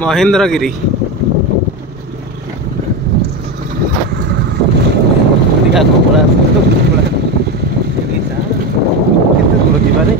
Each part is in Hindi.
महेंद्रगिरी दूर जारे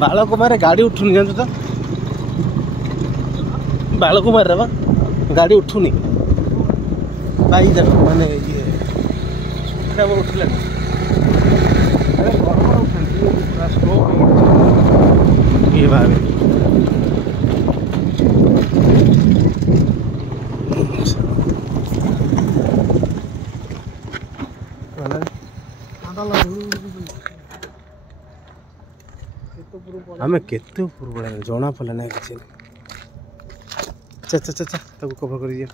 बालकुमार गाड़ी उठुनी जानते तो बालकुमार बा गाड़ी उठुनी बाई जाक माने ये उठला ये भावे हमें केते ऊपर पड़ा जना पड़ा ना किसी चा चा चा चा तब कवर कर दिया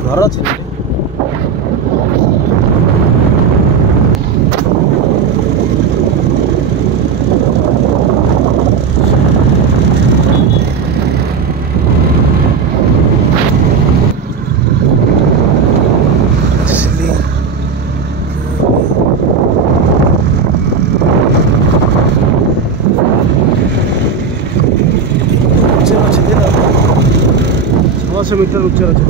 घर अच्छे मीटर उच्च अच्छे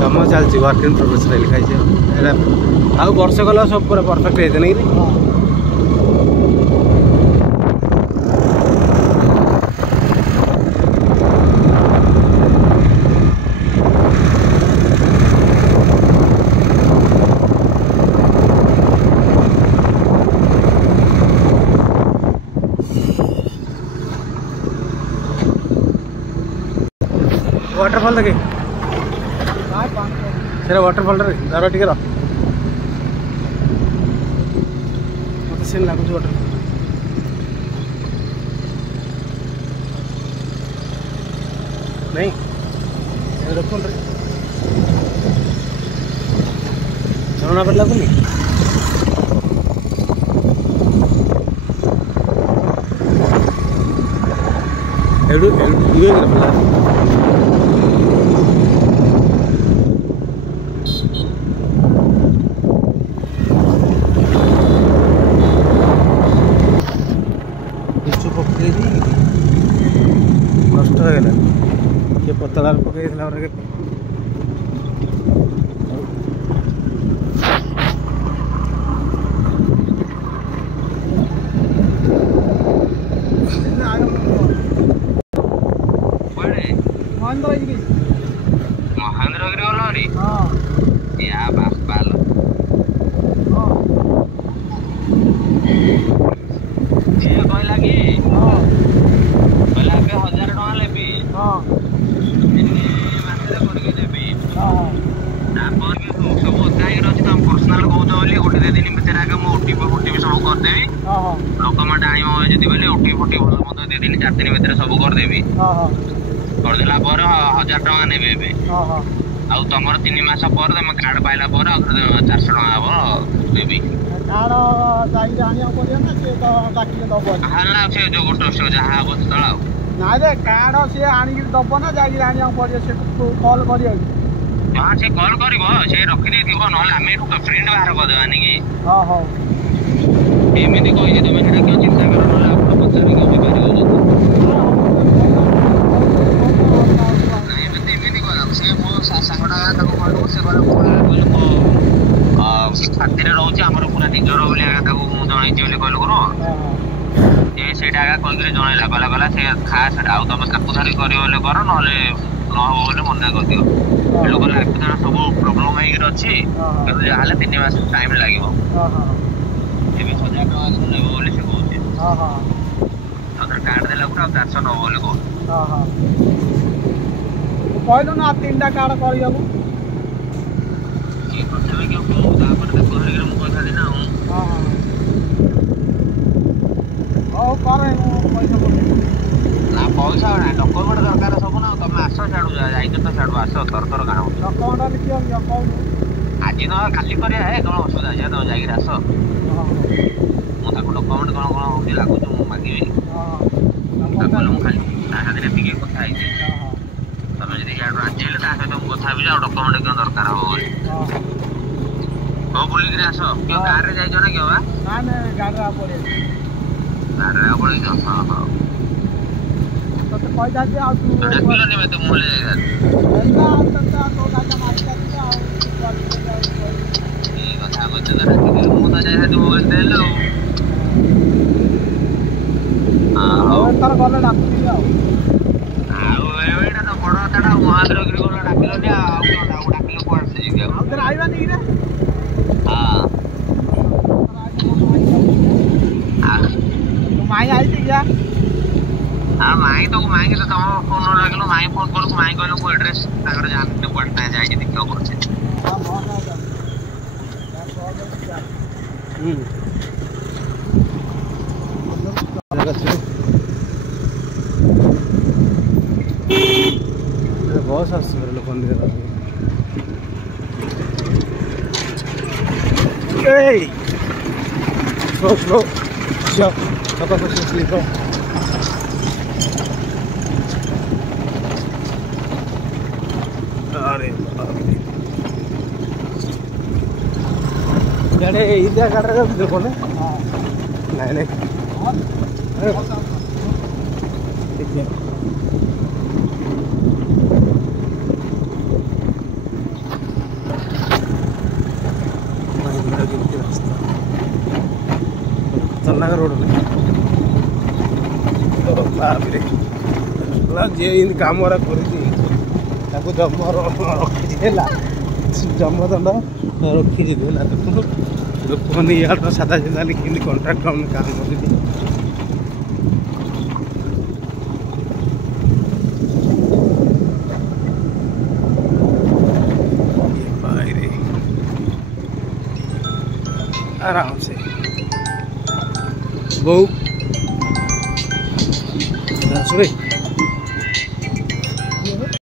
कम चलती वर्क इन प्रोग्रेस लिखाई आउ वर्ष गला सब पूरा परफेक्ट होते नहीं वाटरफॉल देखे से वाटरफॉल दार टे मत से लगुच वाटरफॉल नहीं रखुन झरना पर लगुनि एडू और के महेंद्रगिरी गलरी या बापाल सी कहला कि कहला 1000 टका लेबी मासरे करके देबी तापर भी सब ओताई रछि तम पर्सनल कहतो बोली गोटे दे दिन भितर आगे मो ओटीपी सब कर देबी डॉक्यूमेंट आइमो जदी बोले ओटीपी भलो मत दे दिन 4 दिन भितर सब कर देबी कर देला पर 1000 टका नेबे बे आउ तमर 3 मास पर तम कार्ड पाइला पर 400 टका आबो देबी कार्ड जाई आनिया पड़ियो ना से तो बाकी दबो हल्ला से जो गोटो से जहा आबो तळाव ना रे कार्ड से आनी दबो ना जाई आनिया पड़ियो से कॉल करियो हां से कॉल करबो से रखि दे दिबो नहले हमें तो प्रिंट बाहर कर देवानी की हां हां एमिति कहि जे तमे सेटा क्यों चिंता करो नहले आप पचारे के भी करियो साथी रोचे आम पूरा निजर बोली जन बोली कहलु करो ये सेटा कहीकि जनइला कहला कहला से खा सेटा आउ तुम ताकू धरिक कर कर ना बोले मना कर दियो लोग कहला सब प्रोब्लेम अच्छी कि जहाँ 3 मास टाइम लगे 1000 टका नेब बोली से कहे कार्ड देला 400 नब बोली कहलु ना 3टा कार्ड करियो प्रथम क्यों कहूँ तापर देखो धरिक मु कथा देना ना पैसा ना डॉक्यूमेंट दरकार सब ना तुम आस छाड़ू जाइए तो छाड़ू आस थर थर गाँव आज न काली कर कौन असुविधा है तुम जाकर आस मुझे डॉक्यूमेंट कौन कौन हो लगुच मागे खाली टे कथा तुम जी राजी है सहित मुझे कथा भी डॉक्यूमेंट क्यों दरकार हम हो बुलिक आस क्यों गाँव जाइज ना क्यों गाँव पड़े डाकिलनि मत मुझे कथा मुझे जाए मोबाइल देलो गले डाकुची तो बड़ कथा महेंद्रगिरी गला डाकिलनि डाकिल कौन से आईबानी हाँ माई आई थी क्या हाँ माई तो माई तो तुम फोन लगे माई फोन कर माई कहल को एड्रेस जानते कौन जाए देखा कर बहुत आसुरे लोक स्लो स्लो स्लीपर अरे गाड़ी इधर गाड़ी देखो ना नहीं नहीं खतरनाक रोड बाप रे जी काम कर जम रखी जमदंड रखी लोक मैंने इधर सादा सीधा लिखी कंट्राक्ट काम कर आराम से बहु सुरे